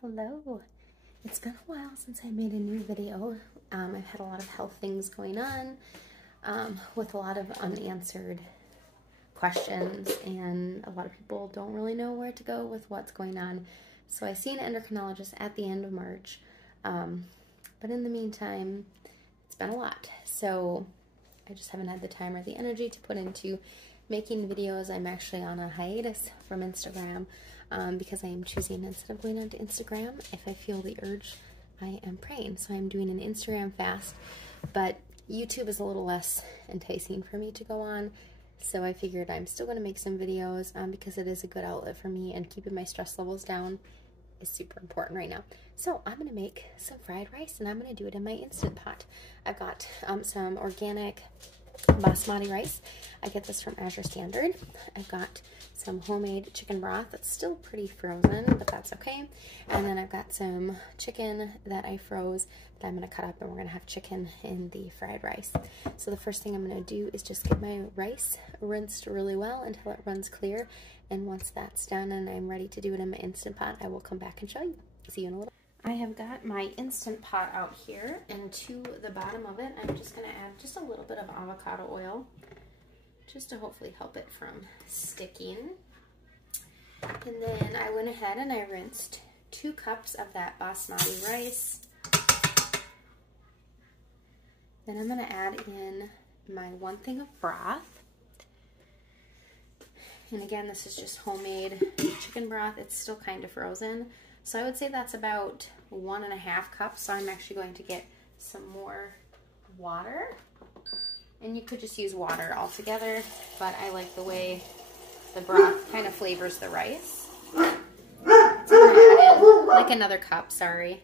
Hello. It's been a while since I made a new video. I've had a lot of health things going on with a lot of unanswered questions, and a lot of people don't really know where to go with what's going on. So I see an endocrinologist at the end of March, but in the meantime, it's been a lot. So I just haven't had the time or the energy to put into making videos. I'm actually on a hiatus from Instagram because I am choosing, instead of going onto Instagram, if I feel the urge, I am praying. So I'm doing an Instagram fast, but YouTube is a little less enticing for me to go on. So I figured I'm still going to make some videos because it is a good outlet for me, and keeping my stress levels down is super important right now. So I'm going to make some fried rice, and I'm going to do it in my Instant Pot. I've got some organic basmati rice. I get this from Azure Standard. I've got some homemade chicken broth that's still pretty frozen, but that's okay. And then I've got some chicken that I froze that I'm going to cut up, and we're going to have chicken in the fried rice. So the first thing I'm going to do is just get my rice rinsed really well until it runs clear. And once that's done and I'm ready to do it in my Instant Pot, I will come back and show you. See you in a little. I have got my Instant Pot out here, and to the bottom of it, I'm just going to add just a little bit of avocado oil, just to hopefully help it from sticking. And then I went ahead and I rinsed 2 cups of that basmati rice. Then I'm going to add in my 1 thing of broth. And again, this is just homemade chicken broth. It's still kind of frozen. So I would say that's about 1.5 cups. So I'm actually going to get some more water. And you could just use water altogether, but I like the way the broth kind of flavors the rice. So I'm going to add in like another cup, sorry.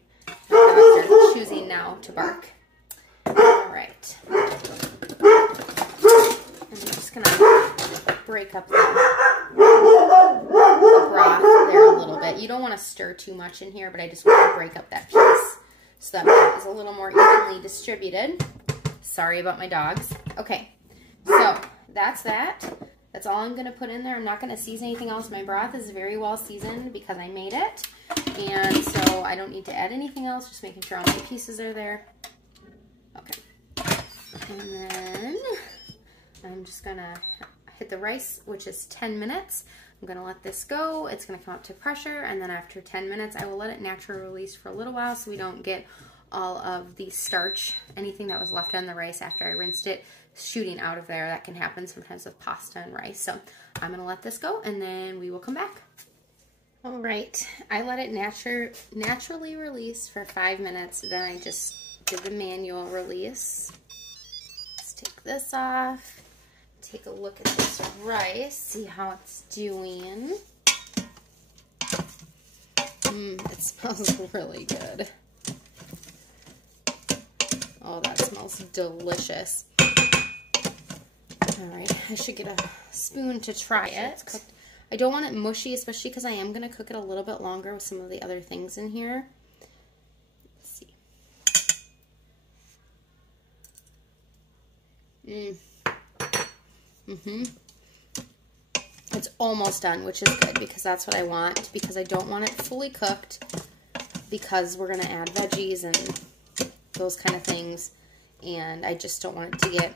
My dogs are choosing now to bark. All right. I'm just going to break up the broth there a little bit. You don't want to stir too much in here, but I just want to break up that piece so that it is a little more evenly distributed. Sorry about my dogs. Okay, so that's that. That's all I'm going to put in there. I'm not going to season anything else. My broth is very well seasoned because I made it, and so I don't need to add anything else. Just making sure all my pieces are there. Okay, and then I'm just going to hit the rice, which is 10 minutes. I'm going to let this go. It's going to come up to pressure, and then after 10 minutes, I will let it naturally release for a little while so we don't get all of the starch, anything that was left on the rice after I rinsed it, shooting out of there. That can happen sometimes with pasta and rice. So I'm going to let this go, and then we will come back. All right, I let it naturally release for 5 minutes. Then I just did the manual release. Let's take this off. Take a look at this rice, see how it's doing. It smells really good. Oh, that smells delicious. All right, I should get a spoon to try it. I don't want it mushy, especially because I am going to cook it a little bit longer with some of the other things in here. Let's see. It's almost done, which is good because that's what I want, because I don't want it fully cooked because we're going to add veggies and those kind of things, and I just don't want it to get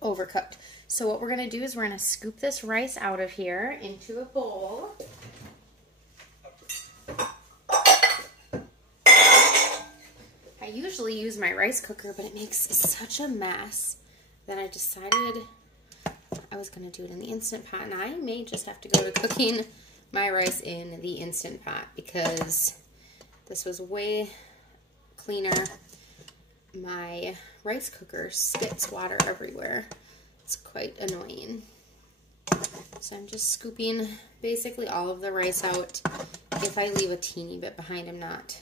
overcooked. So what we're going to do is we're going to scoop this rice out of here into a bowl. I usually use my rice cooker, but it makes such a mess that I decided I was going to do it in the Instant Pot, and I may just have to go to cooking my rice in the Instant Pot because this was way cleaner. My rice cooker spits water everywhere. It's quite annoying. So I'm just scooping basically all of the rice out. If I leave a teeny bit behind, I'm not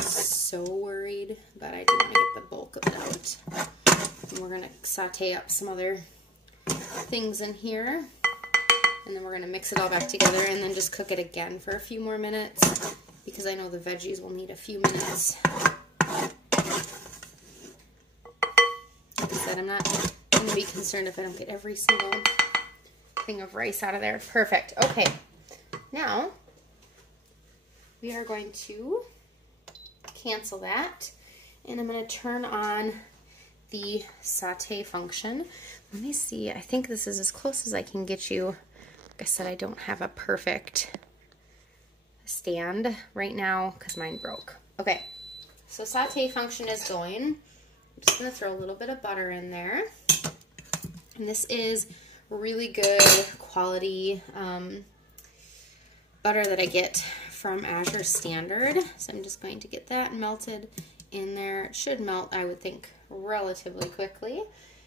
so worried, but I do want to get the bulk of it out. And we're going to saute up some other things in here, and then we're going to mix it all back together and then just cook it again for a few more minutes because I know the veggies will need a few minutes. Like I said, I'm not going to be concerned if I don't get every single thing of rice out of there. Perfect. Okay, now we are going to cancel that, and I'm going to turn on the saute function. Let me see, I think this is as close as I can get you. Like I said, I don't have a perfect stand right now because mine broke. Okay, so saute function is going. I'm just going to throw a little bit of butter in there. And this is really good quality butter that I get from Azure Standard. So I'm just going to get that melted in there. It should melt, I would think, relatively quickly.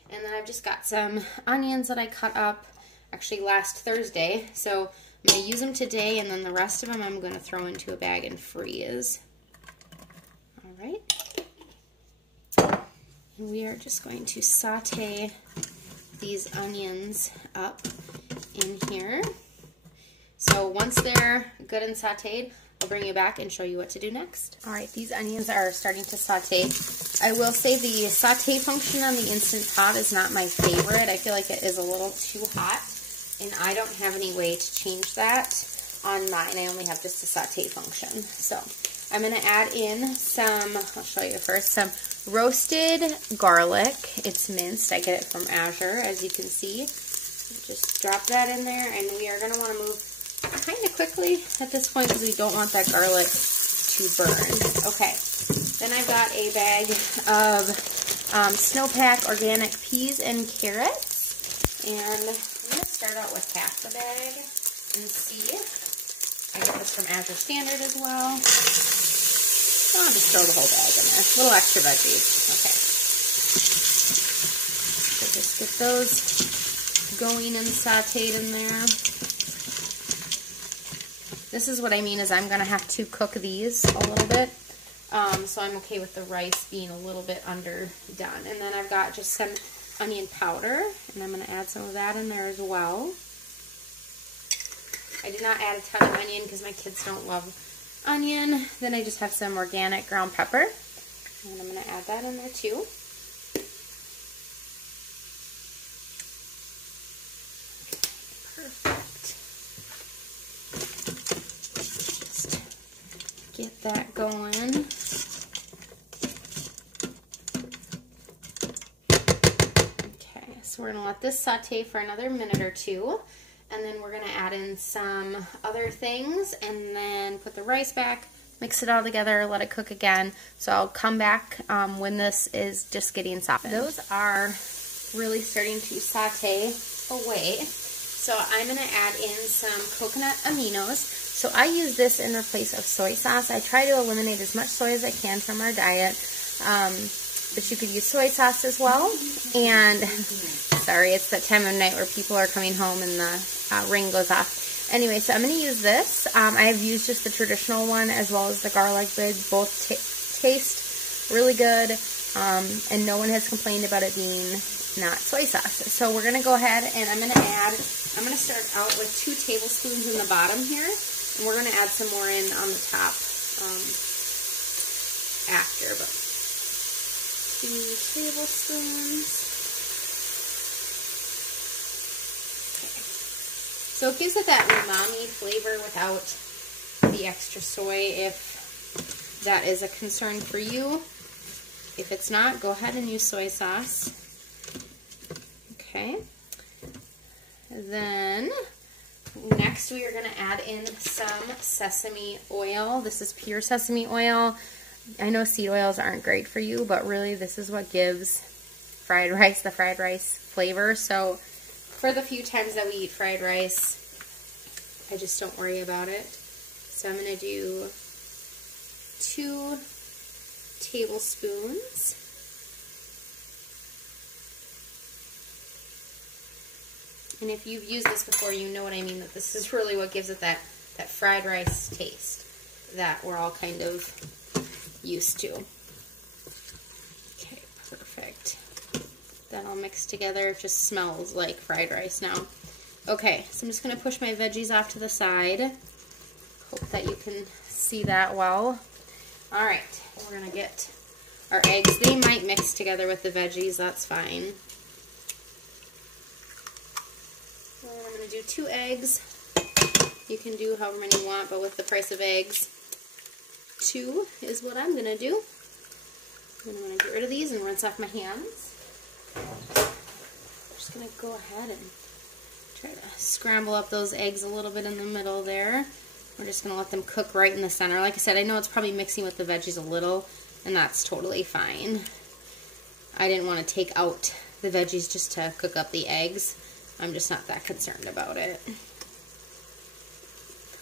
And then I've just got some onions that I cut up actually last Thursday. So I'm going to use them today, and then the rest of them I'm going to throw into a bag and freeze. All right. And we are just going to saute these onions up in here. So once they're good and sauteed, I'll bring you back and show you what to do next. All right, these onions are starting to saute. I will say the saute function on the Instant Pot is not my favorite. I feel like it is a little too hot, and I don't have any way to change that on mine. I only have just a saute function. So I'm going to add in some, I'll show you first, some roasted garlic. It's minced. I get it from Azure, as you can see. Just drop that in there, and we are going to want to move kind of quickly at this point because we don't want that garlic to burn. Okay, then I've got a bag of Snowpack organic peas and carrots, and I'm going to start out with half the bag and see. I got this from Azure Standard as well. So I'll just throw the whole bag in there. A little extra veggies. Okay. So just get those going and sauteed in there. This is what I mean is I'm going to have to cook these a little bit. So I'm okay with the rice being a little bit underdone. And then I've got just some onion powder, and I'm going to add some of that in there as well. I did not add a ton of onion because my kids don't love onion. Then I just have some organic ground pepper, and I'm going to add that in there too. Perfect. Just get that going. Okay, so we're going to let this saute for another minute or two. And then we're going to add in some other things and then put the rice back, mix it all together, let it cook again. So I'll come back when this is just getting softened. Those are really starting to saute away. So I'm going to add in some coconut aminos. So I use this in place of soy sauce. I try to eliminate as much soy as I can from our diet. But you could use soy sauce as well. And sorry, it's that time of night where people are coming home and the ring goes off. Anyway, so I'm going to use this. I've used just the traditional one as well as the garlic bread. Both taste really good, and no one has complained about it being not soy sauce. So we're going to go ahead and I'm going to start out with 2 tablespoons in the bottom here, and we're going to add some more in on the top after, but 2 tablespoons. So it gives it that umami flavor without the extra soy, if that is a concern for you. If it's not, go ahead and use soy sauce. Okay. Then next we are going to add in some sesame oil. This is pure sesame oil. I know seed oils aren't great for you, but really this is what gives fried rice the fried rice flavor. So for the few times that we eat fried rice, I just don't worry about it. So I'm going to do 2 tablespoons. And if you've used this before, you know what I mean, that this is really what gives it that fried rice taste that we're all kind of used to. Okay, perfect. That all mixed together. It just smells like fried rice now. Okay, so I'm just going to push my veggies off to the side. Hope that you can see that well. Alright, we're going to get our eggs. They might mix together with the veggies, that's fine. And I'm going to do 2 eggs. You can do however many you want, but with the price of eggs, 2 is what I'm gonna do. And I'm gonna get rid of these and rinse off my hands. I'm just gonna go ahead and try to scramble up those eggs a little bit in the middle there. We're just gonna let them cook right in the center. Like I said, I know it's probably mixing with the veggies a little, and that's totally fine. I didn't want to take out the veggies just to cook up the eggs. I'm just not that concerned about it.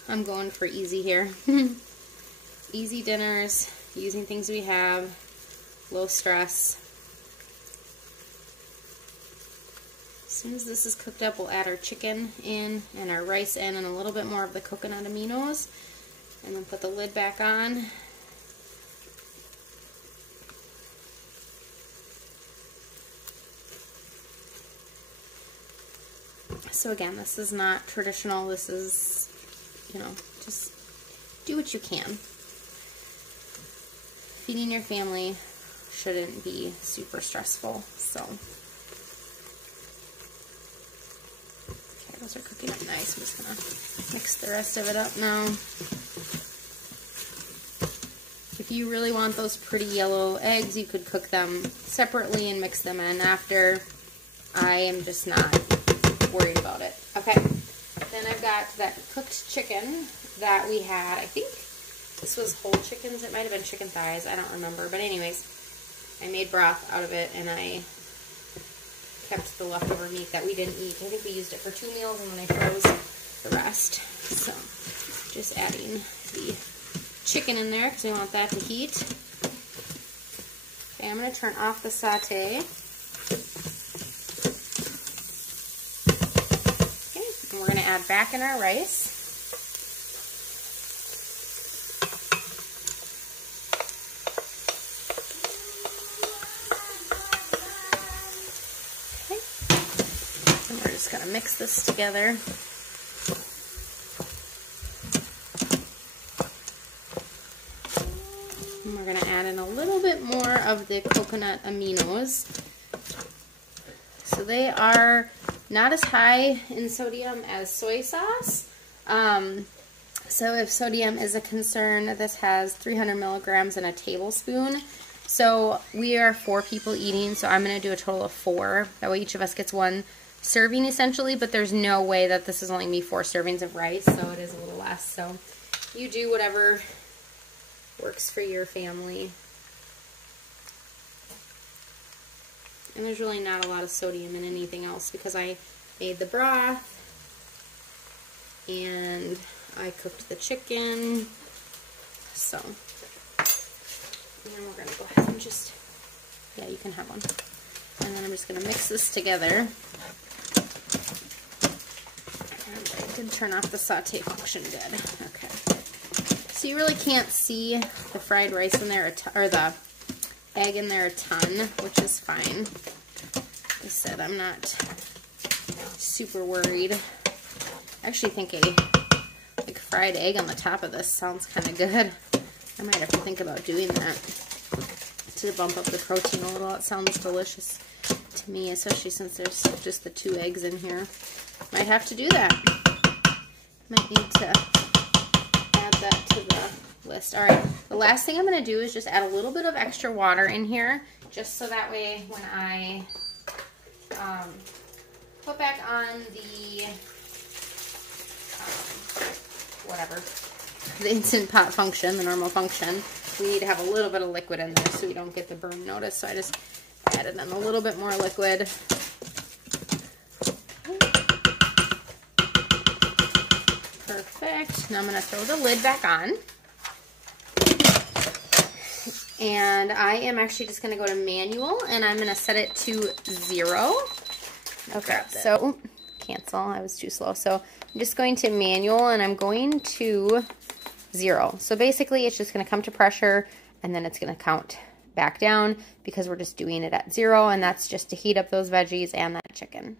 I'm going for easy here. Easy dinners, using things we have, low stress. As soon as this is cooked up, we'll add our chicken in and our rice in and a little bit more of the coconut aminos, and then put the lid back on. So again, this is not traditional. This is, you know, just do what you can. Feeding your family shouldn't be super stressful, so. Okay, those are cooking up nice. I'm just gonna mix the rest of it up now. If you really want those pretty yellow eggs, you could cook them separately and mix them in after. I am just not worried about it. Okay, then I've got that cooked chicken that we had. I think this was whole chickens. It might have been chicken thighs. I don't remember. But anyways, I made broth out of it, and I kept the leftover meat that we didn't eat. I think we used it for 2 meals, and then I froze the rest. So just adding the chicken in there because we want that to heat. Okay, I'm going to turn off the saute. And we're going to add back in our rice. Okay. And we're just going to mix this together. And we're going to add in a little bit more of the coconut aminos. So they are not as high in sodium as soy sauce. So if sodium is a concern, this has 300 milligrams in a tablespoon. So we are 4 people eating, so I'm going to do a total of 4. That way each of us gets 1 serving essentially, but there's no way that this is only me 4 servings of rice, so it is a little less. So you do whatever works for your family. And there's really not a lot of sodium in anything else because I made the broth and I cooked the chicken. So, and then we're going to go ahead and just, yeah, you can have one. And then I'm just going to mix this together. And I did turn off the saute function good. Okay. So you really can't see the fried rice in there, or the egg in there a ton, which is fine. Like I said, I'm not super worried. I actually think a like fried egg on the top of this sounds kind of good. I might have to think about doing that to bump up the protein a little. It sounds delicious to me, especially since there's just the 2 eggs in here. Might have to do that. Might need to add that to the list. All right, the last thing I'm going to do is just add a little bit of extra water in here, just so that way when I put back on the whatever, the Instant Pot function, the normal function, we need to have a little bit of liquid in there so we don't get the burn notice. So I just added in a little bit more liquid. Perfect. Now I'm going to throw the lid back on. And I am actually just going to go to manual, and I'm going to set it to 0. Okay, so cancel. I was too slow. So I'm just going to manual, and I'm going to 0. So basically, it's just going to come to pressure, and then it's going to count back down because we're just doing it at 0, and that's just to heat up those veggies and that chicken.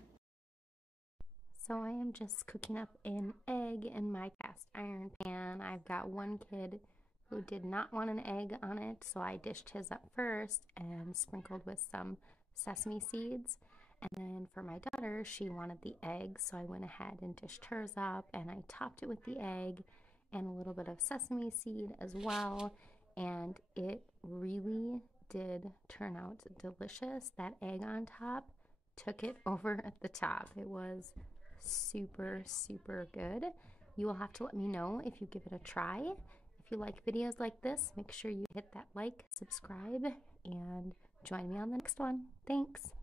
So I am just cooking up an egg in my cast iron pan. I've got one kid who did not want an egg on it, so I dished his up first and sprinkled with some sesame seeds. And then for my daughter, she wanted the egg, so I went ahead and dished hers up, and I topped it with the egg, and a little bit of sesame seed as well. And it really did turn out delicious. That egg on top took it over at the top. It was super, super good. You will have to let me know if you give it a try. If you like videos like this, make sure you hit that like, subscribe, and join me on the next one. Thanks.